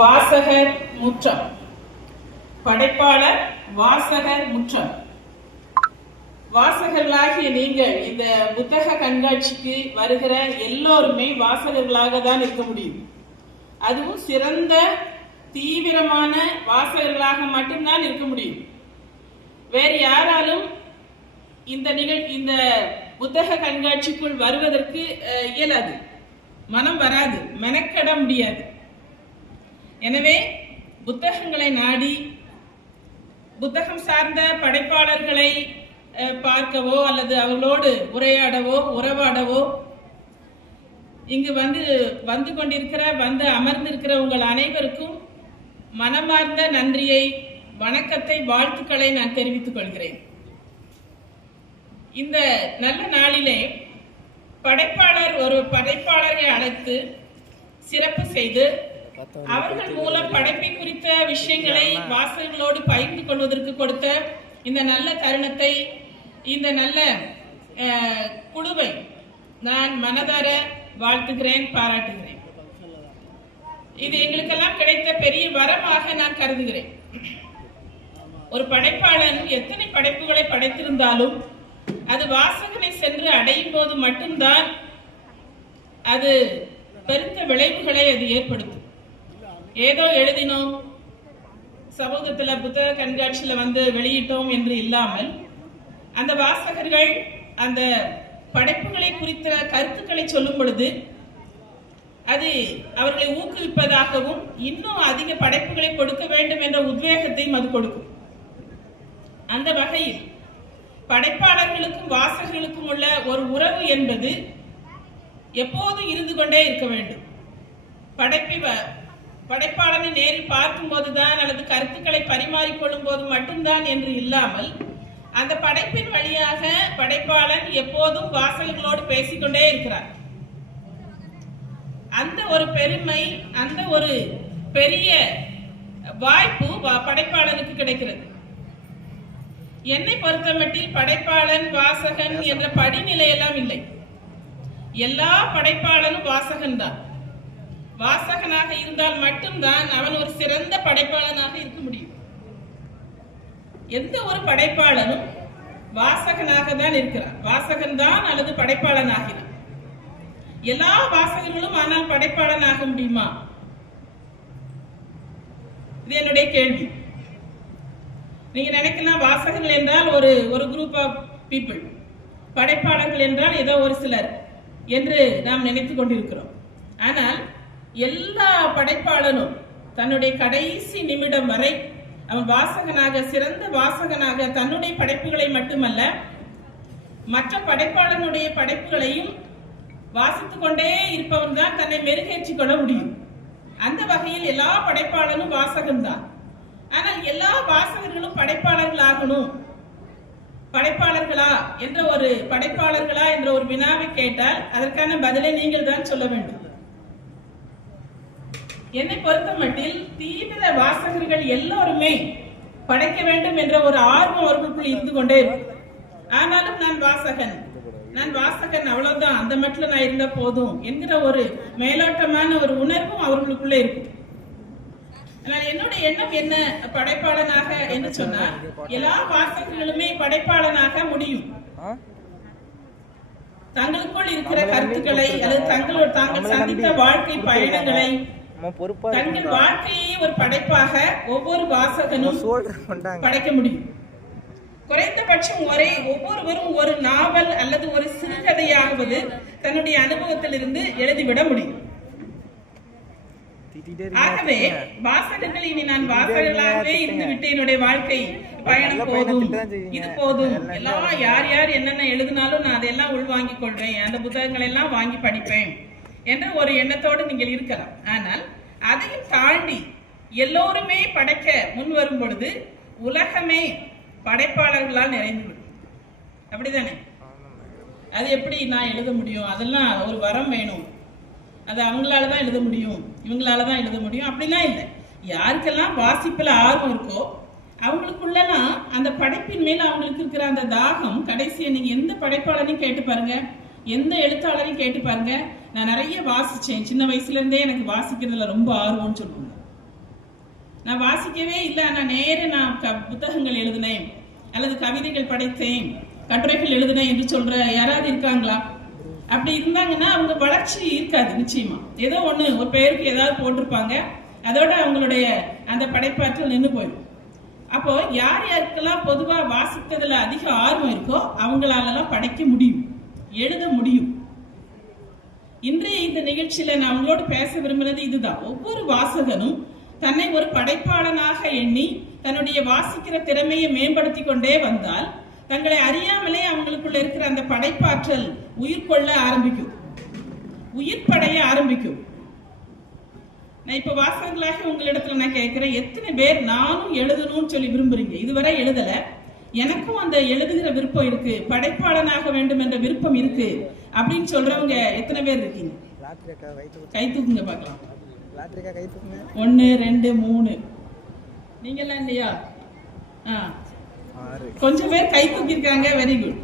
வாசகர் முற்றம் படைப்பாளர் வாசகர் முற்றம் வாசகர்களாகிய நீங்கள் இந்த புத்தக கண்காட்சிக்கு வருகிற எல்லோருமே வாசகர்களாக தான் இருக்க முடியும். அதுவும் சிறந்த தீவிரமான வாசகர்களாக மட்டும்தான் இருக்க முடியும். வேறு யாராலும் இந்த நிகழ் இந்த புத்தக கண்காட்சிக்குள் வருவதற்கு இயலாது. மனம் வராது. மெனக்கட முடியாது. எனவே புத்தகங்களை நாடி புத்தகம் சார்ந்த படைப்பாளர்களை பார்க்கவோ அல்லது அவர்களோடு உரையாடவோ உறவாடவோ இங்கு வந்து வந்து கொண்டிருக்கிற வந்து அமர்ந்திருக்கிற உங்கள் அனைவருக்கும் மனமார்ந்த நன்றியை வணக்கத்தை வாழ்த்துக்களை நான் தெரிவித்துக் கொள்கிறேன். இந்த நல்ல நாளிலே படைப்பாளர் ஒரு படைப்பாளரை அழைத்து சிறப்பு செய்து அவர்கள் மூலம் படைப்பை குறித்த விஷயங்களை வாசகர்களோடு பகிர்ந்து கொள்வதற்கு கொடுத்த இந்த நல்ல தருணத்தை இந்த நல்ல குழுவை நான் மனதார வாழ்த்துகிறேன் பாராட்டுகிறேன். இது எங்களுக்கெல்லாம் கிடைத்த பெரிய வரமாக நான் கருதுகிறேன். ஒரு படைப்பாளன் எத்தனை படைப்புகளை படைத்திருந்தாலும் அது வாசகனை சென்று அடையும் போது மட்டும்தான் அது பெருத்த விளைவுகளை அது ஏற்படுத்தும். ஏதோ எழுதினோம். சமூகத்தில் புத்தக கண்காட்சியில் வந்து வெளியிட்டோம் என்று இல்லாமல் அந்த வாசகர்கள் அந்த படைப்புகளை குறித்த கருத்துக்களை சொல்லும் பொழுது அது அவர்களை ஊக்குவிப்பதாகவும் இன்னும் அதிக படைப்புகளை கொடுக்க வேண்டும் என்ற உத்வேகத்தையும் அது கொடுக்கும். அந்த வகையில் படைப்பாளர்களுக்கும் வாசகர்களுக்கும் உள்ள ஒரு உறவு என்பது எப்போதும் இருந்து கொண்டே இருக்க வேண்டும். படைப்பை வ- படைப்பாளனை நேரில் பார்க்கும் போதுதான் அல்லது கருத்துக்களை பரிமாறிக்கொள்ளும் போது மட்டும்தான் என்று இல்லாமல் அந்த படைப்பின் வழியாக படைப்பாளன் எப்போதும் வாசகர்களோடு பேசிக்கொண்டே இருக்கிறார். அந்த ஒரு பெருமை அந்த ஒரு பெரிய வாய்ப்பு படைப்பாளனுக்கு கிடைக்கிறது. என்னை பொறுத்தமட்டில் படைப்பாளன் வாசகன் என்ற படிநிலை எல்லாம் இல்லை. எல்லா படைப்பாளனும் வாசகன் தான் வாசகனாக இருந்தால் மட்டும்தான் அவன் ஒரு சிறந்த படைப்பாளனாக இருக்க முடியும். எந்த ஒரு படைப்பாளனும் வாசகனாக தான் இருக்கிறான். வாசகன் தான் அல்லது படைப்பாளன் ஆகிறான் எல்லா வாசகர்களும் ஆனால் படைப்பாளன் ஆக முடியுமா? இது என்னுடைய கேள்வி. நீங்க நினைக்கலாம் வாசகர்கள் என்றால் ஒரு ஒரு குரூப் ஆஃப் பீப்புள் படைப்பாளர்கள் என்றால் ஏதோ ஒரு சிலர் என்று நாம் நினைத்து கொண்டிருக்கிறோம். ஆனால் எல்லா படைப்பாளனும் தன்னுடைய கடைசி நிமிடம் வரை அவன் வாசகனாக சிறந்த வாசகனாக தன்னுடைய படைப்புகளை மட்டுமல்ல மற்ற படைப்பாளனுடைய படைப்புகளையும் வாசித்துக் கொண்டே இருப்பவன் தான் தன்னை மெருகேற்றிக் கொள்ள முடியும். அந்த வகையில் எல்லா படைப்பாளனும் வாசகன்தான் ஆனால் எல்லா வாசகர்களும் படைப்பாளர்களாகணும். படைப்பாளர்களா என்ற ஒரு படைப்பாளர்களா என்ற ஒரு வினாவை கேட்டால் அதற்கான பதிலை நீங்கள் தான் சொல்ல வேண்டும். என்னை பொறுத்தமட்டில் தீவிர வாசகர்கள் எல்லோருமே படைக்க வேண்டும் என்ற ஒரு ஆர்வம் அவர்களுக்குள் இருந்து கொண்டே இருக்கும் ஆனாலும் நான் வாசகன். நான் வாசகன் அவ்வளவுதான். அந்த மட்டும் நான் இருந்தா போதும் என்கிற ஒரு மேலோட்டமான ஒரு உணர்வும் அவர்களுக்குள்ளே இருக்கும் ஆனால் என்னுடைய எண்ணம் என்ன? படைப்பாளனாக என்று சொன்னால் எல்லா வாசகர்களுமே படைப்பாளனாக முடியும். தங்களுக்குள் இருக்கிற கருத்துக்களை அல்லது தங்களோட தாங்கள் சந்தித்த வாழ்க்கை பயணங்களை பொறுப்பா தங்கள் வாழ்க்கையை ஒரு படைப்பாக ஒவ்வொரு வாசகனும் படைக்க முடியும். குறைந்தபட்சம் ஒரே ஒவ்வொருவரும் ஒரு நாவல் அல்லது ஒரு சிறுகதையாவது தன்னுடைய அனுபவத்திலிருந்து எழுதிவிட முடியும். ஆகவே வாசகர்கள் இனி நான் வாசகர்களாகவே இருந்து விட்டு என்னுடைய வாழ்க்கை பயணம் போதும் இது போதும். எல்லாம் யார் யார் என்னென்ன எழுதினாலும் நான் அதெல்லாம் உள்வாங்கிக் கொள்வேன். அந்த புத்தகங்களை எல்லாம் வாங்கி படிப்பேன். என்ற ஒரு எண்ணத்தோடு நீங்கள் இருக்கலாம். ஆனால் அதையும் தாண்டி எல்லோருமே படைக்க முன் வரும் பொழுது உலகமே படைப்பாளர்களால் நிறைந்துவிடும். அப்படிதானே? அது எப்படி நான் எழுத முடியும்? அதெல்லாம் ஒரு வரம் வேணும். அது அவங்களால தான் எழுத முடியும். இவங்களால தான் எழுத முடியும். அப்படிலாம் இல்லை. யாருக்கெல்லாம் வாசிப்பில் ஆர்வம் இருக்கோ அவங்களுக்குள்ளலாம் அந்த படைப்பின் மேல் அவங்களுக்கு இருக்கிற அந்த தாகம் கடைசியை நீங்கள் எந்த படைப்பாளரையும் கேட்டு பாருங்கள் எந்த எழுத்தாளரையும் கேட்டு பாருங்க. நான் நிறைய வாசிச்சேன். சின்ன வயசுல இருந்தே எனக்கு வாசிக்கிறதுல ரொம்ப ஆர்வம்னு சொல்லுவாங்க. நான் வாசிக்கவே இல்லை. நான் நேர நான் க- புத்தகங்கள் எழுதினேன். அல்லது கவிதைகள் படைத்தேன். கட்டுரைகள் எழுதினேன் என்று சொல்ற யாராவது இருக்காங்களா? அப்படி இருந்தாங்கன்னா அவங்க வளர்ச்சி இருக்காது நிச்சயமா. ஏதோ ஒண்ணு ஒரு பெயருக்கு ஏதாவது போட்டிருப்பாங்க. அதோட அவங்களுடைய அந்த படைப்பாற்றல் நின்று போயிடும். அப்போ யார் யாருக்கெல்லாம் பொதுவா வாசித்ததுல அதிக ஆர்வம் இருக்கோ அவங்களாலலாம் படைக்க முடியும். எழுத முடியும். இன்றைய இந்த நிகழ்ச்சியில நான் உங்களோடு பேச விரும்புறது இதுதான். ஒவ்வொரு வாசகனும் தன்னை ஒரு படைப்பாளனாக எண்ணி தன்னுடைய வாசிக்கிற திறமையை மேம்படுத்தி கொண்டே வந்தால் தங்களை அறியாமலே அவங்களுக்குள்ள இருக்கிற அந்த படைப்பாற்றல் உயிர் கொள்ள ஆரம்பிக்கும். உயிர் படைய ஆரம்பிக்கும். நான் இப்ப வாசகங்களாக உங்களிடத்துல நான் கேட்கிறேன் எத்தனை பேர் நானும் எழுதணும்னு சொல்லி விரும்புறீங்க? இதுவரை எழுதலை. எனக்கும் அந்த எழுதுகிற விருப்பம் இருக்கு. படைப்பாளனாக வேண்டும் என்ற விருப்பம் இருக்கு. அப்படின்னு சொல்றவங்க எத்தனை பேர் இருக்கீங்க? கை தூக்குங்க பார்க்கலாம். ஒன்னு ரெண்டு மூணு. நீங்க எல்லாம் இல்லையா? ஆ. ஆறு கொஞ்சம் பேர் கை தூக்கியிருக்காங்க. வெரி குட்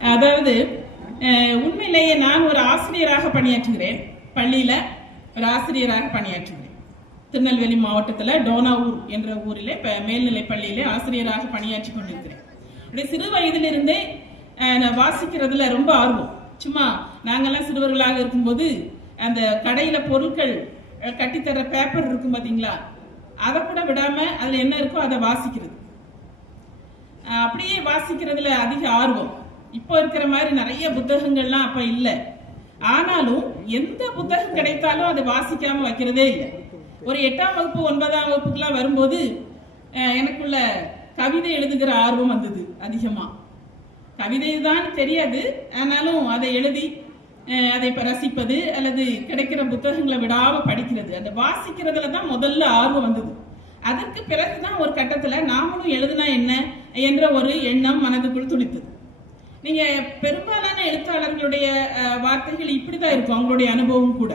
அதாவது உண்மையிலேயே நான் ஒரு ஆசிரியராக பணியாற்றுகிறேன். பள்ளியில ஒரு ஆசிரியராக பணியாற்றுகிறேன். திருநெல்வேலி மாவட்டத்தில் டோனாவூர் என்ற ஊரிலே இப்போ மேல்நிலை பள்ளியிலே ஆசிரியராக பணியாற்றி கொண்டிருக்கிறேன். அப்படி சிறு வயதிலிருந்தே நான் வாசிக்கிறதுல ரொம்ப ஆர்வம். சும்மா நாங்கள்லாம் சிறுவர்களாக இருக்கும்போது அந்த கடையில் பொருட்கள் கட்டித்தர பேப்பர் இருக்கும் பார்த்தீங்களா அதை கூட விடாமல் அதில் என்ன இருக்கோ அதை வாசிக்கிறது. அப்படியே வாசிக்கிறதுல அதிக ஆர்வம். இப்போ இருக்கிற மாதிரி நிறைய புத்தகங்கள்லாம் அப்போ இல்லை. ஆனாலும் எந்த புத்தகம் கிடைத்தாலும் அதை வாசிக்காமல் வைக்கிறதே இல்லை. ஒரு எட்டாம் வகுப்பு ஒன்பதாம் வகுப்புக்குலாம் வரும்போது எனக்குள்ள கவிதை எழுதுகிற ஆர்வம் வந்தது அதிகமாக கவிதை தான் தெரியாது ஆனாலும் அதை எழுதி அதை இப்போ ரசிப்பது அல்லது கிடைக்கிற புத்தகங்களை விடாமல் படிக்கிறது. அந்த வாசிக்கிறதுல தான் முதல்ல ஆர்வம் வந்தது. அதற்கு பிறகு தான் ஒரு கட்டத்தில் நாமளும் எழுதுனா என்ன என்ற ஒரு எண்ணம் மனதுக்குள் துளித்தது. நீங்கள் பெரும்பாலான எழுத்தாளர்களுடைய வார்த்தைகள் இப்படி தான் இருக்கும் அவங்களுடைய அனுபவம் கூட.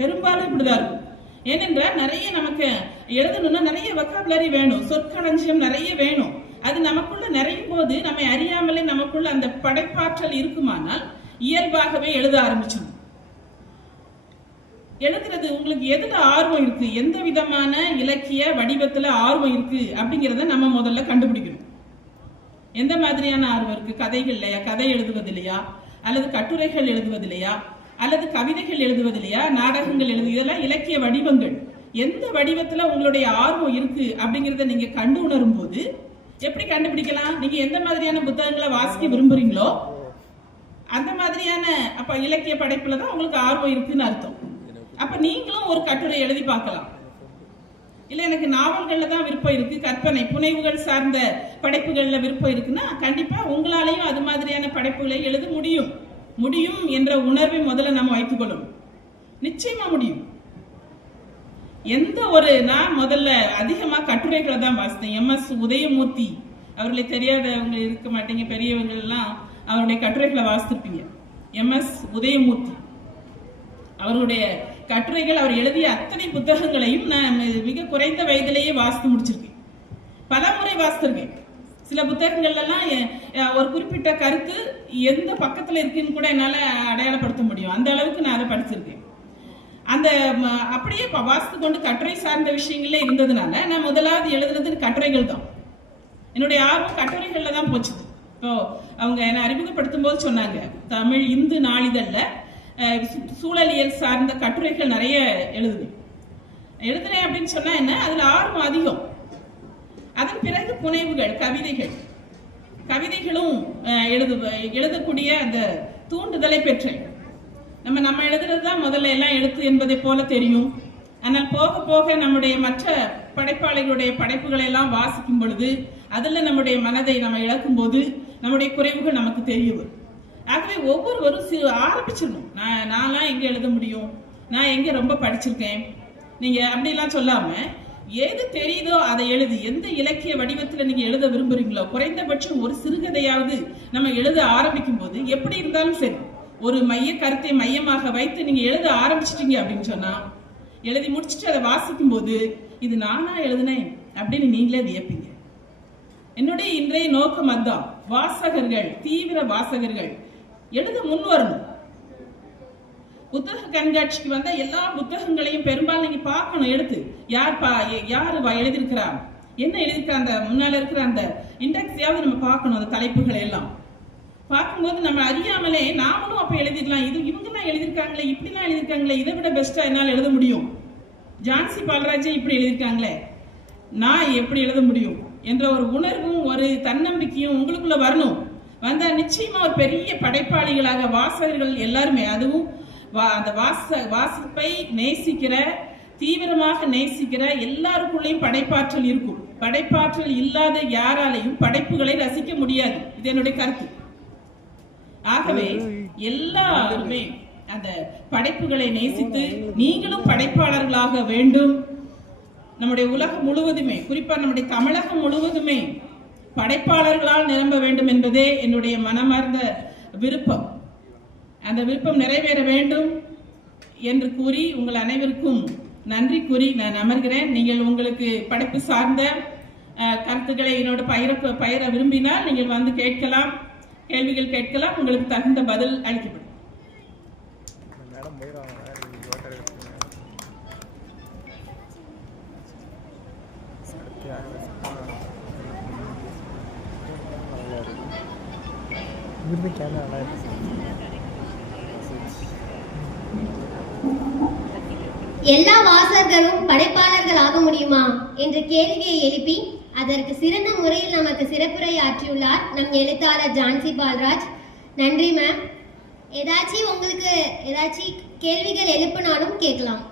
பெரும்பாலும் இப்படிதான் இருக்கும். ஏனென்றால் நிறைய நமக்கு எழுதணும்னா நிறைய வக்காபுலரி வேணும். சொற்களஞ்சியம் நிறைய வேணும். அது நமக்குள்ள நிறையும் போது நம்மை அறியாமலே நமக்குள்ள அந்த படைப்பாற்றல் இருக்குமானால் இயல்பாகவே எழுத ஆரம்பிச்சிடும். எழுதுறது உங்களுக்கு எதுல ஆர்வம் இருக்கு? எந்த விதமான இலக்கிய வடிவத்துல ஆர்வம் இருக்கு? அப்படிங்கிறத நம்ம முதல்ல கண்டுபிடிக்கணும். எந்த மாதிரியான ஆர்வம் இருக்கு? கதைகள் இல்லையா கதை எழுதுவதில்லையா? அல்லது கட்டுரைகள் எழுதுவதில்லையா? அல்லது கவிதைகள் எழுதுவதில்லையா நாடகங்கள் எழுது இதெல்லாம் இலக்கிய வடிவங்கள். எந்த வடிவத்துல உங்களுடைய ஆர்வம் இருக்கு அப்படிங்கறத நீங்க கண்டு உணரும் போது எப்படி கண்டுபிடிக்கலாம்? நீங்க எந்த மாதிரியான புத்தகங்களை வாசிக்க விரும்புறீங்களோ அந்த மாதிரியான அப்ப இலக்கிய படைப்புல தான் உங்களுக்கு ஆர்வம் இருக்குன்னு அர்த்தம். அப்ப நீங்களும் ஒரு கட்டுரை எழுதி பார்க்கலாம். இல்ல எனக்கு நாவல்கள்ல தான் விருப்பம் இருக்கு. கற்பனை புனைவுகள் சார்ந்த படைப்புகள்ல விருப்பம் இருக்குன்னா கண்டிப்பா உங்களாலையும் அது மாதிரியான படைப்புகளை எழுத முடியும். முடியும் என்ற உணர்வை முதல்ல நம்ம வைத்துக் கொள்ளணும் நிச்சயமா முடியும். எந்த ஒரு நான் முதல்ல அதிகமா கட்டுரைகளை தான் வாசித்தேன். எம் எஸ் உதயமூர்த்தி அவர்களை தெரியாதவங்க இருக்க மாட்டீங்க பெரியவர்கள் எல்லாம் அவருடைய கட்டுரைகளை வாசித்திருப்பீங்க. எம் எஸ் உதயமூர்த்தி அவருடைய கட்டுரைகள் அவர் எழுதிய அத்தனை புத்தகங்களையும் நான் மிக குறைந்த வயதிலேயே வாசித்து முடிச்சிருக்கேன். பல முறை வாசித்திருக்கேன். சில புத்தகங்கள்லாம் ஒரு குறிப்பிட்ட கருத்து எந்த பக்கத்தில் இருக்குன்னு கூட என்னால் அடையாளப்படுத்த முடியும். அந்த அளவுக்கு நான் அதை படிச்சிருக்கேன். அந்த அப்படியே வாசித்து கொண்டு கட்டுரை சார்ந்த விஷயங்களே இருந்ததுனால நான் முதலாவது எழுதுனது கட்டுரைகள் தான். என்னுடைய ஆர்வம் கட்டுரைகளில் தான் போச்சு. இப்போ அவங்க என்னை அறிமுகப்படுத்தும் போது சொன்னாங்க தமிழ் இந்து நாளிதழில் சூழலியல் சார்ந்த கட்டுரைகள் நிறைய எழுதுவேன் எழுதுனேன் அப்படின்னு சொன்னா என்ன? அதில் ஆர்வம் அதிகம். அதன் பிறகு புனைவுகள் கவிதைகள் கவிதைகளும் எழுது எழுதக்கூடிய அந்த தூண்டுதலை பெற்றேன். நம்ம நம்ம எழுதுறது தான் முதல்ல எல்லாம் எழுத்து என்பதை போல தெரியும். ஆனால் போக போக நம்முடைய மற்ற படைப்பாளிகளுடைய படைப்புகளை எல்லாம் வாசிக்கும் பொழுது அதில் நம்முடைய மனதை நம்ம இழக்கும் போது நம்முடைய குறைவுகள் நமக்கு தெரியும். ஆகவே ஒவ்வொருவரும் சிறு ஆரம்பிச்சிடணும். நான் நான்லாம் எங்கே எழுத முடியும்? நான் எங்கே ரொம்ப படிச்சிருக்கேன்? நீங்கள் அப்படிலாம் சொல்லாமல் எது தெரியுதோ அதை எழுதி. எந்த இலக்கிய வடிவத்தில் நீங்க எழுத விரும்புறீங்களோ குறைந்தபட்சம் ஒரு சிறுகதையாவது நம்ம எழுத ஆரம்பிக்கும் போது எப்படி இருந்தாலும் சரி ஒரு மைய கருத்தை மையமாக வைத்து நீங்க எழுத ஆரம்பிச்சிட்டீங்க அப்படின்னு சொன்னா எழுதி முடிச்சுட்டு அதை வாசிக்கும் போது இது நானா எழுதினேன் அப்படின்னு நீங்களே வியப்பீங்க என்னுடைய இன்றைய நோக்கம் அதுதான். வாசகர்கள் தீவிர வாசகர்கள் எழுத முன் வரணும். புத்தக கண்காட்சிக்கு வந்த எல்லா புத்தகங்களையும் பெரும்பாலும் நீங்க பார்க்கணும் எடுத்து. யார் பா யார் எழுதியிருக்கிறா? என்ன எழுதியிருக்கா அந்த முன்னால இருக்கிற அந்த இண்டெக்ஸையாவது நம்ம பார்க்கணும் அந்த தலைப்புகளை எல்லாம். பார்க்கும்போது நம்ம அறியாமலே நாமளும் அப்ப எழுதிடலாம். இது இவங்கெல்லாம் எழுதியிருக்காங்களே இப்படிலாம் எழுதியிருக்காங்களே இதை விட பெஸ்டா என்னால் எழுத முடியும்? ஜான்சி பாலராஜே இப்படி எழுதியிருக்காங்களே. நான் எப்படி எழுத முடியும்? என்ற ஒரு உணர்வும் ஒரு தன்னம்பிக்கையும் உங்களுக்குள்ள வரணும். வந்தா நிச்சயமா ஒரு பெரிய படைப்பாளிகளாக வாசகர்கள் எல்லாருமே அதுவும் வா- அந்த வாச வாசிப்பை நேசிக்கிற தீவிரமாக நேசிக்கிற எல்லாருக்குள்ளேயும் படைப்பாற்றல் இருக்கும். படைப்பாற்றல் இல்லாத யாராலையும் படைப்புகளை ரசிக்க முடியாது. இது என்னுடைய கருத்து. ஆகவே எல்லாருமே அந்த படைப்புகளை நேசித்து நீங்களும் படைப்பாளர்களாக வேண்டும். நம்முடைய உலகம் முழுவதுமே குறிப்பா நம்முடைய தமிழகம் முழுவதுமே படைப்பாளர்களால் நிரம்ப வேண்டும் என்பதே என்னுடைய மனமார்ந்த விருப்பம். அந்த விருப்பம் நிறைவேற வேண்டும் என்று கூறி உங்கள் அனைவருக்கும் நன்றி கூறி நான் அமர்கிறேன். நீங்கள் உங்களுக்கு படைப்பு சார்ந்த கருத்துக்களை என்னோட பயிர பயிர விரும்பினால் நீங்கள் வந்து கேட்கலாம் கேள்விகள் கேட்கலாம் உங்களுக்கு தகுந்த பதில் அளிக்கப்படும். விருது கேமரா எல்லா வாசகர்களும் படைப்பாளர்கள் ஆக முடியுமா? என்ற கேள்வியை எழுப்பி அதற்கு சிறந்த முறையில் நமக்கு சிறப்புரை ஆற்றியுள்ளார் நம் எழுத்தாளர் ஜான்சி பால்ராஜ். நன்றி மேம் ஏதாச்சும் உங்களுக்கு ஏதாச்சும் கேள்விகள் எழுப்பினாலும் கேட்கலாம்.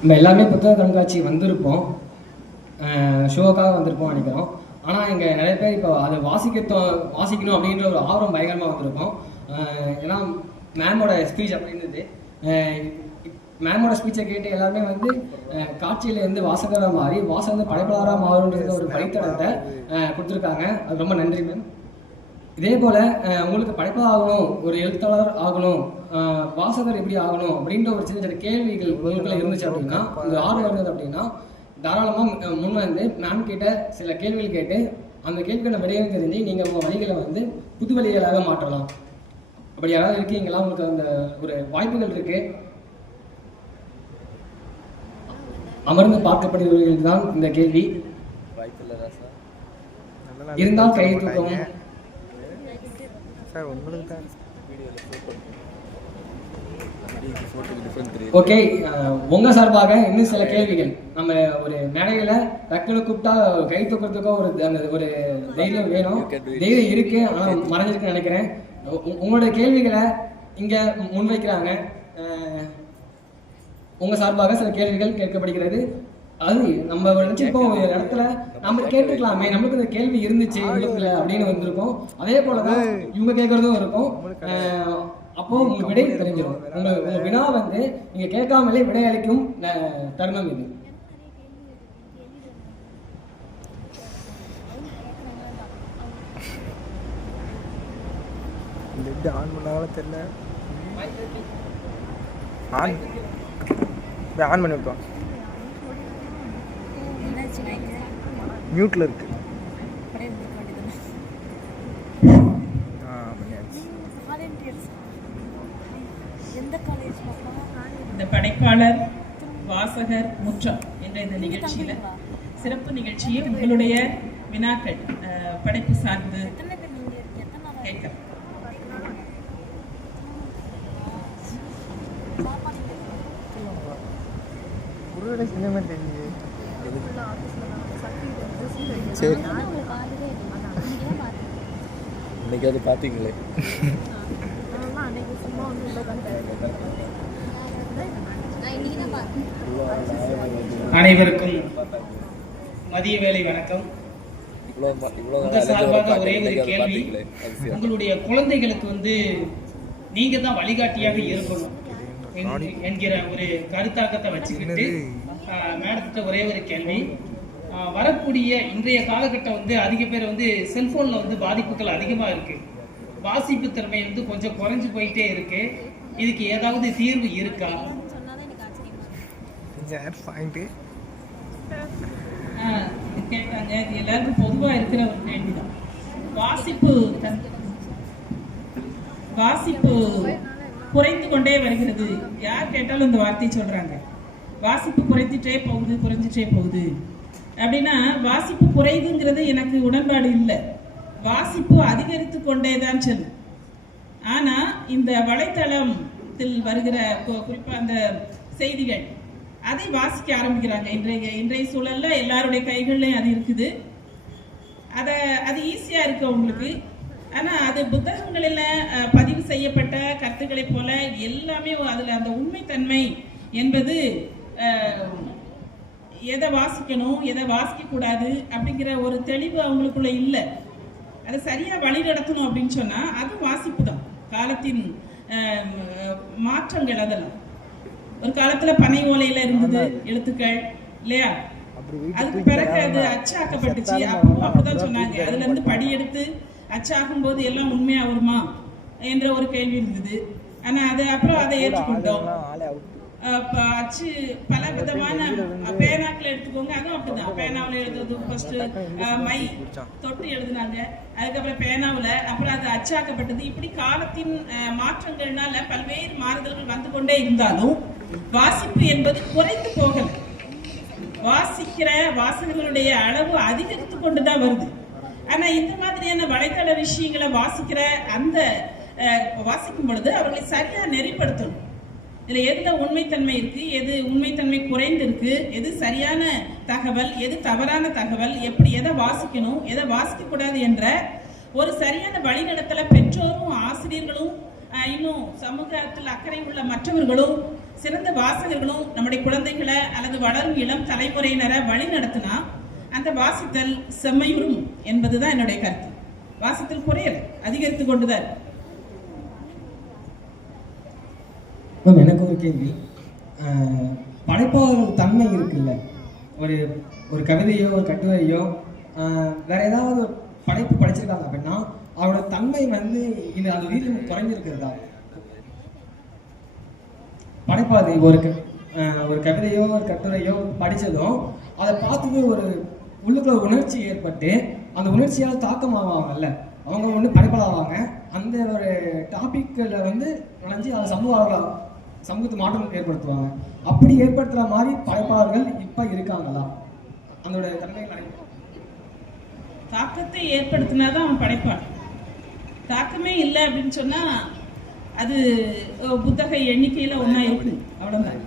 நம்ம எல்லாமே புத்தக கண்காட்சி வந்திருப்போம். ஷோக்காக வந்திருப்போம் நினைக்கிறோம். ஆனால் இங்கே நிறைய பேர் இப்போ அதை வாசிக்க வாசிக்கணும் அப்படின்ற ஒரு ஆர்வம் பயங்கரமாக வந்திருக்கும். ஏன்னா மேமோட ஸ்பீச் அப்படின்றது மேமோட ஸ்பீச்சை கேட்டு எல்லாருமே வந்து காட்சியில் இருந்து வாசகராக மாறி வாசம் வந்து படைப்பாளராக மாறுன்றது ஒரு வழித்தடத்தை கொடுத்துருக்காங்க. அது ரொம்ப நன்றி மேம் இதே போல் உங்களுக்கு படைப்பாளர் ஆகணும் ஒரு எழுத்தாளர் ஆகணும் வாசகர் எப்படி ஆகணும் அப்படின்ற ஒரு சின்ன சின்ன கேள்விகள் உங்களுக்குள்ள இருந்துச்சு அப்படின்னா இந்த ஆர்வம் இருந்தது அப்படின்னா தாராளமாக முன் வந்து மேம் கிட்ட சில கேள்விகள் கேட்டு அந்த கேள்விக்கான விடையை தெரிஞ்சு நீங்கள் உங்கள் வழிகளை வந்து புது வழிகளாக மாற்றலாம். அப்படி யாராவது இருக்கீங்களா? உங்களுக்கு அந்த ஒரு வாய்ப்புகள் இருக்கு. அமர்ந்து பார்க்கப்படுபவர்கள் தான் இந்த கேள்வி இருந்தால் கை தூக்கவும். சார் உங்களுக்கு தான் ஓகே உங்க சார்பாக இன்னும் சில கேள்விகள். நம்ம ஒரு மேடையில டக்குனு கூப்பிட்டா கை தூக்கிறதுக்கோ ஒரு அந்த ஒரு தைரியம் வேணும். தைரியம் இருக்கு ஆனா மறைஞ்சிருக்குன்னு நினைக்கிறேன். உ- உங்களோட கேள்விகளை இங்க முன்வைக்கிறாங்க. உங்க சார்பாக சில கேள்விகள் கேட்கப்படுகிறது. அது நம்ம நினைச்சிருப்போம் ஒரு இடத்துல நம்ம கேட்டுக்கலாமே நம்மளுக்கு இந்த கேள்வி இருந்துச்சு இல்லை அப்படின்னு வந்திருக்கோம். அதே போலதான் இவங்க கேட்கறதும் இருக்கும். அப்போ உங்க விடை தெரிஞ்சிடும் உங்க உங்க வினா வந்து நீங்க கேட்காமலே விடை அளிக்கும் அஹ், தருணம் இது. இது ஆன் பண்ணாலும் தெரியல. ஆன். இதை ஆன் பண்ணி விட்டோம் மியூட்டில் இருக்கு ஆ பண்ணியாச்சு எந்த காலேஜ் இந்த படைப்பாளர் வாசகர் முற்றம் என்ற இந்த நிகழ்ச்சியில சிறப்பு நிகழ்ச்சியை உங்களுடைய வினாக்கள் படைப்பு சார்ந்து தெரியுது சரி. இன்னைக்கு அது பார்த்தீங்களே அன்னைக்கு சும்மா வந்து உள்ள அனைவருக்கும் மதிய வேலை வணக்கம். சார்பாக ஒரே ஒரு கேள்வி. உங்களுடைய குழந்தைகளுக்கு வந்து நீங்க தான் வழிகாட்டியாக இருக்கணும் என்கிற ஒரு கருத்தாக்கத்தை வச்சுக்கிட்டு ஆஹ், மேடத்திட்ட ஒரே ஒரு கேள்வி. ஆஹ், வரக்கூடிய இன்றைய காலகட்டம் வந்து அதிக பேர் வந்து செல்போன்ல வந்து பாதிப்புகள் அதிகமா இருக்கு. வாசிப்பு திறமை வந்து கொஞ்சம் குறைஞ்சு போயிட்டே இருக்கு. இதுக்கு ஏதாவது தீர்வு இருக்கா? கேட்டாங்க. இது எல்லாருக்கும் பொதுவா இருக்கிற ஒரு கேள்விதான் வாசிப்பு வாசிப்பு குறைந்து கொண்டே வருகிறது. யார் கேட்டாலும் இந்த வார்த்தை சொல்றாங்க. வாசிப்பு குறைந்துட்டே போகுது குறைஞ்சிட்டே போகுது. அப்படின்னா வாசிப்பு குறையுதுங்கிறது எனக்கு உடன்பாடு இல்லை. வாசிப்பு அதிகரித்து கொண்டே தான் செல்லும். ஆனா இந்த வலைத்தளத்தில் வருகிற குறிப்பாக குறிப்பா அந்த செய்திகள் அதை வாசிக்க ஆரம்பிக்கிறாங்க. இன்றைய இன்றைய சூழல்ல எல்லாருடைய கைகள்லயும் அது இருக்குது. அத அது ஈஸியா இருக்கு உங்களுக்கு ஆனா அது புத்தகங்களில் பதிவு செய்யப்பட்ட கருத்துக்களைப் போல எல்லாமே அதுல அந்த உண்மைத்தன்மை என்பது எதை வாசிக்கணும் எதை வாசிக்க கூடாது அப்படிங்கிற ஒரு தெளிவு அவங்களுக்குள்ள இல்லை. அதை சரியா வழி நடத்தணும் அப்படின்னு சொன்னா அது வாசிப்பு தான் காலத்தின் மாற்றங்கள் அதெல்லாம். ஒரு காலத்துல பனை ஓலையில இருந்தது எழுத்துக்கள் இல்லையா? அதுக்கு தூக்கி பிறகு அது அச்சாக்கப்பட்டுச்சு. அப்பவும் அப்படிதான் சொன்னாங்க. அதுல இருந்து படி எடுத்து அச்சாகும் போது எல்லாம் உண்மையா வருமா? என்ற ஒரு கேள்வி இருந்தது. ஆனா அது அப்புறம் அதை ஏற்றுக்கொண்டோம். அச்சு பல விதமான பேனாக்கள் எடுத்துக்கோங்க. அதுவும் அப்படிதான். பேனாவில் எழுதுறது ஃபர்ஸ்ட் மை தொட்டு எழுதுனாங்க. அதுக்கப்புறம் பேனாவுல அப்புறம் அது அச்சாக்கப்பட்டது. இப்படி காலத்தின் மாற்றங்கள்னால பல்வேறு மாறுதல்கள் வந்து கொண்டே இருந்தாலும் வாசிப்பு என்பது குறைந்து போகல. வாசிக்கிற வாசகர்களுடைய அளவு அதிகரித்து கொண்டுதான் வருது. ஆனா இந்த மாதிரியான வலைத்தள விஷயங்களை வாசிக்கிற அந்த அஹ், வாசிக்கும் பொழுது அவர்களை சரியா நெறிப்படுத்தணும். இதில் எந்த உண்மைத்தன்மை இருக்குது எது உண்மைத்தன்மை குறைந்திருக்கு எது சரியான தகவல்? எது தவறான தகவல்? எப்படி எதை வாசிக்கணும்? எதை வாசிக்கக்கூடாது என்ற ஒரு சரியான வழிநடத்தல பெற்றோரும் ஆசிரியர்களும் இன்னும் சமூகத்தில் அக்கறை உள்ள மற்றவர்களும் சிறந்த வாசகர்களும் நம்முடைய குழந்தைகளை அல்லது வளரும் இளம் தலைமுறையினரை வழி நடத்தினா அந்த வாசித்தல் செம்மையுறும் என்பதுதான் என்னுடைய கருத்து. வாசித்தல் குறையல அதிகரித்து கொண்டுதான் இருக்கு. மேம் எனக்கு ஒரு கேள்வி. படைப்பாளர்கள் தன்மை இருக்குல்ல? ஒரு ஒரு கவிதையோ ஒரு கட்டுரையோ வேற ஏதாவது ஒரு படைப்பு படிச்சிருக்காங்க. அப்படின்னா அவரோட தன்மை வந்து இந்த அந்த உயிரினம் குறைஞ்சிருக்கிறதா? படைப்பாளர் ஒரு க- ஒரு கவிதையோ ஒரு கட்டுரையோ படிச்சதும் அதை பார்த்துட்டு ஒரு உள்ளுக்குள்ள ஒரு உணர்ச்சி ஏற்பட்டு அந்த உணர்ச்சியால் தாக்கம் ஆவாங்கல்ல அவங்க ஒன்று படைப்பாளாவாங்க அந்த ஒரு டாப்பிக்கில் வந்து நுழைஞ்சு அதை சமூக சமூகத்து மாற்றங்கள் ஏற்படுத்துவாங்க. அப்படி ஏற்படுத்துற மாதிரி படைப்பாளர்கள் இப்ப இருக்காங்களா? அதோட தன்மை தாக்கத்தை ஏற்படுத்தினாதான் அவன் படைப்பான். தாக்கமே இல்லை அப்படின்னு சொன்னா அது புத்தக எண்ணிக்கையில ஒண்ணா இருக்கு. அவ்வளவுதான்.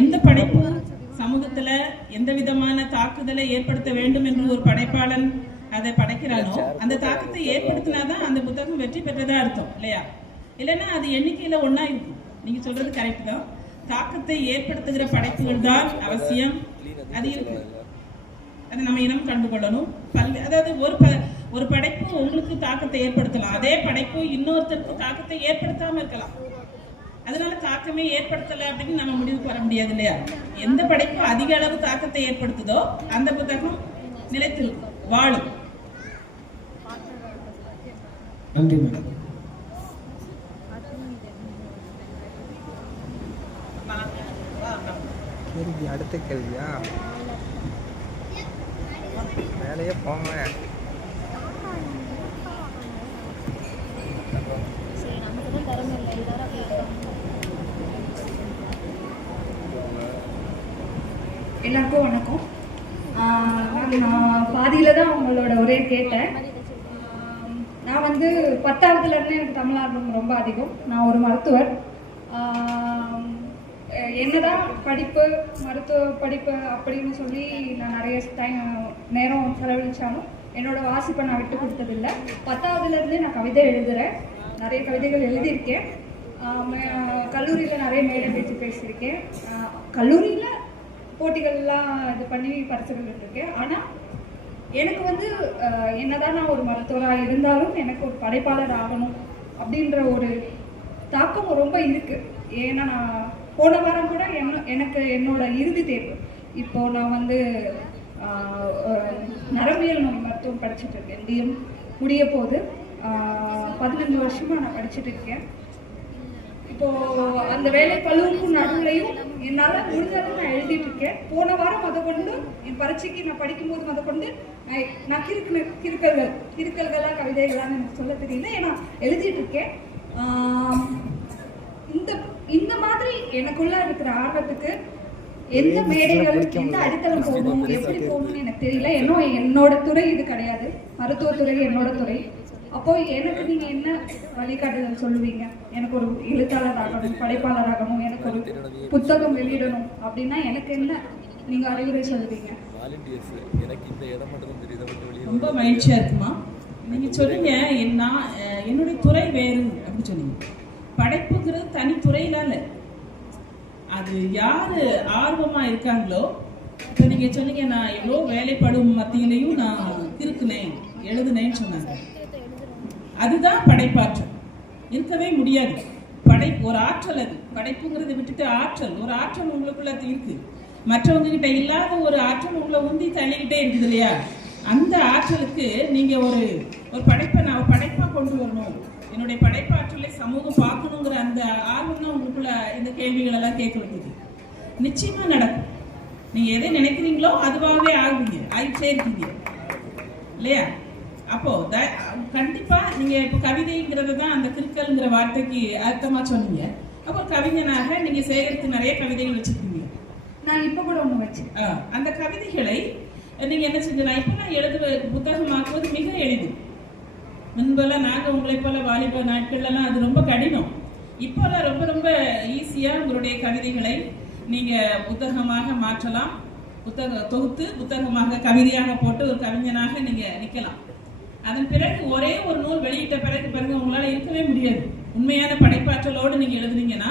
எந்த படைப்பு சமூகத்துல எந்த விதமான தாக்குதலை ஏற்படுத்த வேண்டும் என்று ஒரு படைப்பாளன் அதை படைக்கிறானோ அந்த தாக்கத்தை ஏற்படுத்தினாதான் அந்த புத்தகம் வெற்றி பெற்றதா அர்த்தம் இல்லையா? இல்லைன்னா அது எண்ணிக்கையில ஒண்ணா இருக்கும் நீங்க சொல்றது கரெக்ட் தான். தாக்கத்தை ஏற்படுத்துகிற படைப்புகள் தான் அவசியம். அது இருக்கு. அது நம்ம இனம் கண்டு கொள்ளணும் பல்வே அதாவது ஒரு ப ஒரு படைப்பு உங்களுக்கு தாக்கத்தை ஏற்படுத்தலாம். அதே படைப்பு இன்னொருத்தருக்கு தாக்கத்தை ஏற்படுத்தாம இருக்கலாம். அதனால தாக்கமே ஏற்படுத்தலை அப்படின்னு நம்ம முடிவுக்கு வர முடியாது இல்லையா? எந்த படைப்பும் அதிக அளவு தாக்கத்தை ஏற்படுத்துதோ அந்த புத்தகம் நிலைத்திருக்கும். வாழும். நன்றி மேடம். கேள்வி அடுத்த கேள்வியா? வேலையே போங்க. எல்லாருக்கும் வணக்கம். நான் பாதியில் தான் உங்களோட உரையை கேட்டேன். நான் வந்து பத்தாவதுல இருந்து எனக்கு தமிழ் ஆர்வம் ரொம்ப அதிகம். நான் ஒரு மருத்துவர். ஆஹ் என்னதான் படிப்பு மருத்துவ படிப்பு அப்படின்னு சொல்லி நான் நிறைய டைம் நேரம் செலவழிச்சாலும் என்னோட வாசிப்பை நான் விட்டு கொடுத்ததில்லை. பத்தாவதுலேருந்தே நான் கவிதை எழுதுறேன். நிறைய கவிதைகள் எழுதியிருக்கேன். கல்லூரியில் நிறைய மேடை பேச்சு பேசியிருக்கேன். கல்லூரியில் போட்டிகள்லாம் இது பண்ணி பரிசுகள் இருக்கேன் ஆனால் எனக்கு வந்து என்னதான் நான் ஒரு மருத்துவராக இருந்தாலும் எனக்கு ஒரு படைப்பாளர் ஆகணும் அப்படின்ற ஒரு தாக்கம் ரொம்ப இருக்குது ஏன்னா நான் போன வாரம் கூட என்ன எனக்கு என்னோட இறுதி தேர்வு. இப்போ நான் வந்து நரம்பியல் நோய் மருத்துவம் படிச்சுட்டு இருக்கேன். டிஎம் முடிய போது பதினஞ்சு வருஷமா நான் படிச்சுட்டு இருக்கேன். இப்போ அந்த வேலை பழுவுக்கும் நடுவுலையும் என்னால் முடிஞ்சதை நான் எழுதிட்டு இருக்கேன். போன வாரம் அதை கொண்டு என் பரீட்சைக்கு நான் படிக்கும்போது அதை கொண்டு நான் நான் கிறுக்கு கிறுக்கல்கள் கிறுக்கல்களாக கவிதைகளாக எனக்கு சொல்ல தெரியல. ஏன்னா எழுதிட்டு இருக்கேன். இந்த இந்த மாதிரி எனக்குள்ள இருக்கிற ஆர்வத்துக்கு எந்த மேடைகள் எந்த அடித்தளம் போகணும் எப்படி போகணும்னு எனக்கு தெரியல. இன்னும் என்னோட துறை இது கிடையாது. மருத்துவத்துறை என்னோட துறை. அப்போ எனக்கு நீங்க என்ன வழிகாட்டுதல் சொல்லுவீங்க? எனக்கு ஒரு எழுத்தாளர் ஆகணும் படைப்பாளர் ஆகணும் எனக்கு ஒரு புத்தகம் வெளியிடணும் அப்படின்னா எனக்கு என்ன நீங்க அறிவுரை சொல்லுவீங்க? வாலண்டியர்ஸ் எனக்கு இந்த இடம் மட்டும் தான் தெரியுது மட்டும் வெளியே ரொம்ப மகிழ்ச்சியா இருக்குமா? நீங்க சொன்னீங்க என் நான் என்னுடைய துறை வேறு அப்படி சொன்னீங்க. படைப்புங்கிறது தனி துறையில அது யாரு ஆர்வமா இருக்காங்களோ இப்போ நீங்க சொன்னீங்க நான் எவ்வளோ வேலைப்படும் மத்தியிலையும் நான் திருக்குனேன் எழுதுனேன்னு சொன்னாங்க. அதுதான் படைப்பாற்றல். இருக்கவே முடியாது. படை ஒரு ஆற்றல் அது. படைப்புங்கிறத விட்டுட்டு ஆற்றல். ஒரு ஆற்றல் உங்களுக்குள்ள இருக்கு. மற்றவங்க கிட்ட இல்லாத ஒரு ஆற்றல் உங்களை உந்தி தள்ளிக்கிட்டே இருக்குது இல்லையா? அந்த ஆற்றலுக்கு நீங்க ஒரு ஒரு படைப்பை நான் படைப்பா கொண்டு வரணும். என்னுடைய படைப்பாற்றலை சமூகம் பார்க்கணுங்கிற அந்த ஆர்வம் தான் உங்களுக்குள்ள இந்த கேள்விகள் எல்லாம் கேட்க வைக்குது நிச்சயமா நடக்கும். நீங்க எதை நினைக்கிறீங்களோ அதுவாகவே ஆகுவீங்க. ஆகிட்டே இருக்கீங்க இல்லையா? அப்போ த- கண்டிப்பா நீங்க இப்போ கவிதைங்கிறது தான் அந்த கிறுக்கல்ங்கிற வார்த்தைக்கு அர்த்தமா சொன்னீங்க. அப்போ கவிஞனாக நீங்க சேகரித்து நிறைய கவிதைகள் வச்சிருக்கீங்க. நான் இப்ப கூட ஒண்ணு வச்சேன் அந்த கவிதைகளை நீங்க என்ன செஞ்சலாம் இப்போ நான் எழுதுவ புத்தகமாக்குவது மிக எளிது. முன்பெல்லாம் நாங்கள் உங்களை போல வாலிப நாட்கள்லாம் அது ரொம்ப கடினம். இப்போல்லாம் ரொம்ப ரொம்ப ஈஸியாக உங்களுடைய கவிதைகளை நீங்கள் புத்தகமாக மாற்றலாம். புத்தக தொகுத்து புத்தகமாக கவிதையாக போட்டு ஒரு கவிஞனாக நீங்கள் நிற்கலாம் அதன் பிறகு ஒரே ஒரு நூல் வெளியிட்ட பிறகு பாருங்க உங்களால் இருக்கவே முடியாது. உண்மையான படைப்பாற்றலோடு நீங்கள் எழுதுனீங்கன்னா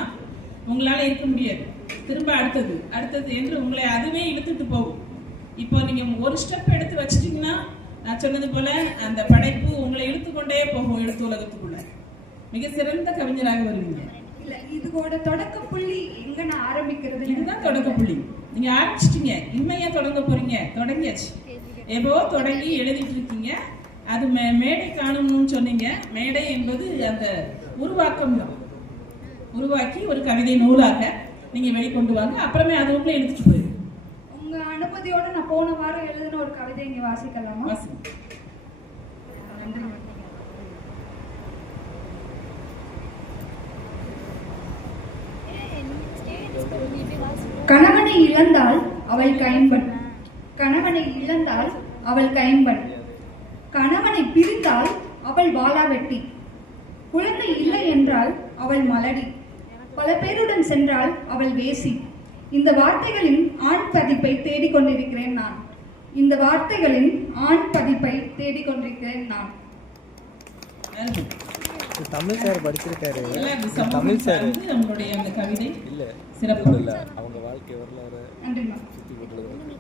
உங்களால் இருக்க முடியாது. திரும்ப அடுத்தது அடுத்தது என்று உங்களை அதுவே இழுத்துட்டு போகும். இப்போ நீங்கள் ஒரு ஸ்டெப் எடுத்து வச்சிட்டிங்கன்னா நான் சொன்னது போல அந்த படைப்பு உங்களை இழுத்து கொண்டே போகும் எழுத்து உலகத்துக்குள்ள. மிக சிறந்த கவிஞராக வருவீங்க. இல்ல இதோட தொடக்க புள்ளி எங்க நான் ஆரம்பிக்கிறது இதுதான் தொடக்க புள்ளி. நீங்க ஆரம்பிச்சிட்டீங்க. இனிமையா தொடங்க போறீங்க? தொடங்கியாச்சு. எப்போ தொடங்கி எழுதிட்டு இருக்கீங்க. அது மே மேடை காணணும்னு சொன்னீங்க. மேடை என்பது அந்த உருவாக்கம் தான். உருவாக்கி ஒரு கவிதை நூலாக நீங்க வெளிக்கொண்டு வாங்க. அப்புறமே அது உங்களை எடுத்துட்டு போயிடும். உங்க அனுமதியோட நான் போன வாரம் எழுதின ஒரு கவிதை இங்க வாசிக்கலாமா. கணவனை இழந்தால் அவள் கைம்பன். கணவனை இழந்தால் அவள் கைம்பன். கணவனை பிரிந்தால் அவள் வாளாவெட்டி குழந்தை இல்லை என்றால் அவள் மலடி. பல பேருடன் சென்றால் அவள் வேசி. இந்த வார்த்தைகளின் ஆண் பதிப்பை தேடிக்கொண்டிருக்கிறேன் நான். இந்த வார்த்தைகளின் ஆண் பதிப்பை தேடிக்கொண்டிருக்கிறேன் நான். தமிழ் சார் படிச்சிருக்காரு. தமிழ் சார். நம்மளுடைய அந்த கவிதை இல்ல சிறப்பு. இல்ல அவங்க வாழ்க்கை வரலாறு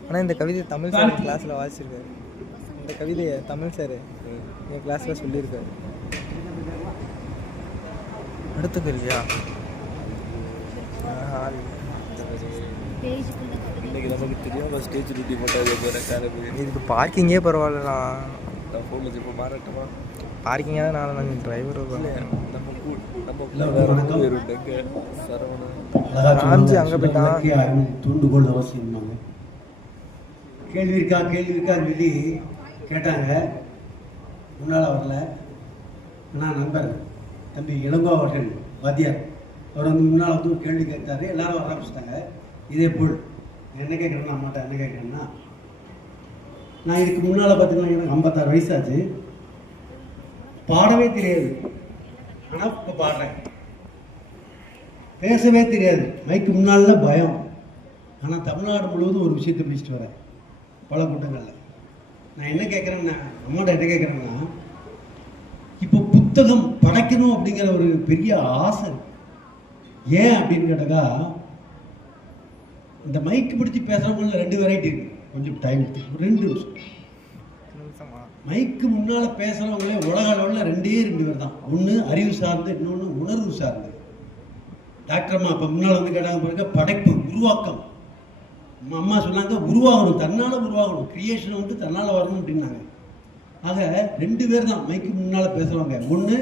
ஆனால் இந்த கவிதை தமிழ் சார் கிளாஸில் வாசிச்சிருக்காரு. இந்த கவிதையை தமிழ் சார் என் கிளாஸில் சொல்லியிருக்காரு. அடுத்த கேள்வியா? ஆஹா, இன்னைக்கு நமக்கு தெரியாம? ஸ்டேஜ் டியூட்டி போட்டது போற காலப்பு இதுக்கு பார்க்கிங்கே பரவாயில்லலாம் நான் ஃபோன்ல இப்போ மாறட்டுமா? பார்க்கிங்காக நான் நாங்கள் டிரைவர் நம்ம கூ நம்ம கூட வேறு டெங்க சரவணன் ராம்ஜி அங்கே போயிட்டான் தூண்டுகோல் கேள்வி இருக்கா கேள்வி இருக்கான்னு சொல்லி கேட்டாங்க. முன்னால் வரல ஆனால் நண்பர் தம்பி இளங்கோ அவர்கள் வாத்தியார். அவர் வந்து முன்னால் வந்து ஒரு கேள்வி கேட்டார். எல்லாரும் வர ஆரம்பிச்சிட்டாங்க. இதே போல். என்ன கேட்குறேன்னா அம்மாட்ட என்ன கேட்குறேன்னா நான் இதுக்கு முன்னால் பார்த்தீங்கன்னா எனக்கு ஐம்பத்தாறு வயசாச்சு. பாடவே தெரியாது. ஆனால் இப்போ பாடுறேன். பேசவே தெரியாது. மைக்கு முன்னால் பயம். ஆனால் தமிழ்நாடு முழுவதும் ஒரு விஷயத்தை பேசிட்டு வரேன். பல கூட்டங்களில். நான் என்ன கேட்குறேன்னா அம்மாட்ட என்ன கேட்குறேன்னா இப்போ புத்தகம் படைக்கணும் அப்படிங்கிற ஒரு பெரிய ஆசை ஏன் அப்படின்னு கேட்டாக்கா இந்த மைக்கு பிடிச்சி பேசுகிறவங்கள ரெண்டு வெரைட்டி இருக்கு. கொஞ்சம் டைம் ரெண்டு நிமிஷம். மைக்கு முன்னால் பேசுகிறவங்களே உலக அளவில் ரெண்டே ரெண்டு பேர் தான். ஒன்று அறிவு சார்ந்து இன்னொன்று உணர்வு சார்ந்து. டாக்டர் அம்மா அப்போ முன்னால் வந்து கேட்டாங்க பாருங்க படைப்பு உருவாக்கம். அம்மா அம்மா சொன்னாங்க உருவாகணும் தன்னால் உருவாகணும். கிரியேஷன் வந்து தன்னால் வரணும் அப்படின்னாங்க. ஆக ரெண்டு பேர் தான் மைக்கு முன்னால் பேசுகிறவங்க ஒன்று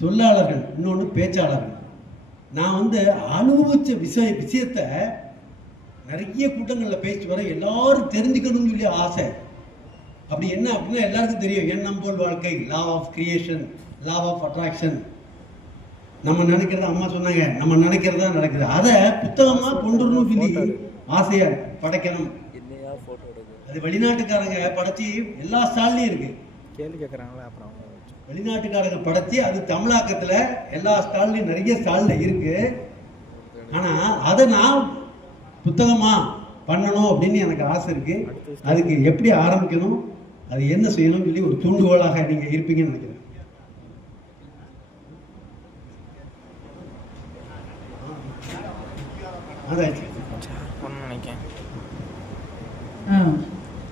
சொல்லாளர்கள் இன்னொன்று பேச்சாளர்கள். நான் வந்து அனுபவிச்ச விஷய விஷயத்த நிறைய கூட்டங்களில் பேசி வர எல்லாரும் தெரிஞ்சுக்கணும்னு சொல்லி ஆசை. அப்படி என்ன அப்படின்னா எல்லாருக்கும் தெரியும். எண்ணம் போல் வாழ்க்கை law of creation law of attraction நம்ம நினைக்கிறத அம்மா சொன்னாங்க. நம்ம நினைக்கிறதா நடக்குது. அதை புத்தகமா கொண்டு வரணும் சொல்லி ஆசையா. படைக்கணும். அது வெளிநாட்டுக்காரங்க படைச்சி எல்லா ஸ்டால்லையும் இருக்கு. கேள்வி கேட்குறாங்களே அப்புறம் வெளிநாட்டுக்காரங்க படைச்சி அது தமிழாக்கத்துல எல்லா ஸ்டால்லையும் நிறைய ஸ்டால்ல இருக்கு. ஆனா அதை நான் புத்தகமா பண்ணணும் அப்படின்னு எனக்கு ஆசை இருக்கு. அதுக்கு எப்படி ஆரம்பிக்கணும் அது என்ன செய்யணும்னு சொல்லி ஒரு தூண்டுகோலாக நீங்க இருப்பீங்கன்னு நினைக்கிறேன்.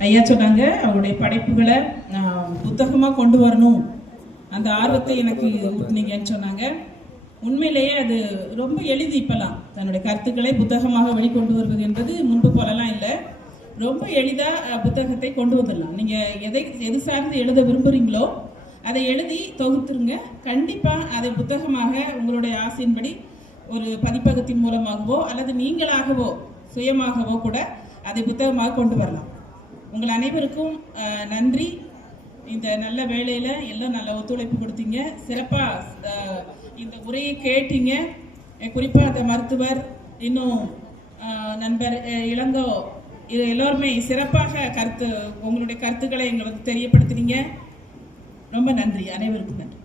ஐயா சொன்னாங்க அவருடைய படைப்புகளை நான் புத்தகமாக கொண்டு வரணும். அந்த ஆர்வத்தை எனக்கு ஊட்டினீங்கன்னு சொன்னாங்க? உண்மையிலேயே அது ரொம்ப எளிது இப்பெல்லாம். தன்னுடைய கருத்துக்களை புத்தகமாக வெளிக்கொண்டு வருவது என்பது முன்பு போலலாம் இல்லை. ரொம்ப எளிதாக புத்தகத்தை கொண்டு வந்துடலாம். நீங்கள் எதை எது சார்ந்து எழுத விரும்புகிறீங்களோ அதை எழுதி தொகுத்துருங்க. கண்டிப்பாக அதை புத்தகமாக உங்களுடைய ஆசையின்படி ஒரு பதிப்பகத்தின் மூலமாகவோ அல்லது நீங்களாகவோ சுயமாகவோ கூட அதை புத்தகமாக கொண்டு வரலாம். உங்கள் அனைவருக்கும் நன்றி. இந்த நல்ல வேலையில் எல்லாம் நல்ல ஒத்துழைப்பு கொடுத்தீங்க. சிறப்பாக இந்த உரையை கேட்டீங்க. குறிப்பாக அந்த மருத்துவர் இன்னும் நண்பர் இளங்கோ இது எல்லோருமே சிறப்பாக கருத்து உங்களுடைய கருத்துக்களை எங்களுக்கு தெரியப்படுத்துனீங்க. ரொம்ப நன்றி. அனைவருக்கும் நன்றி.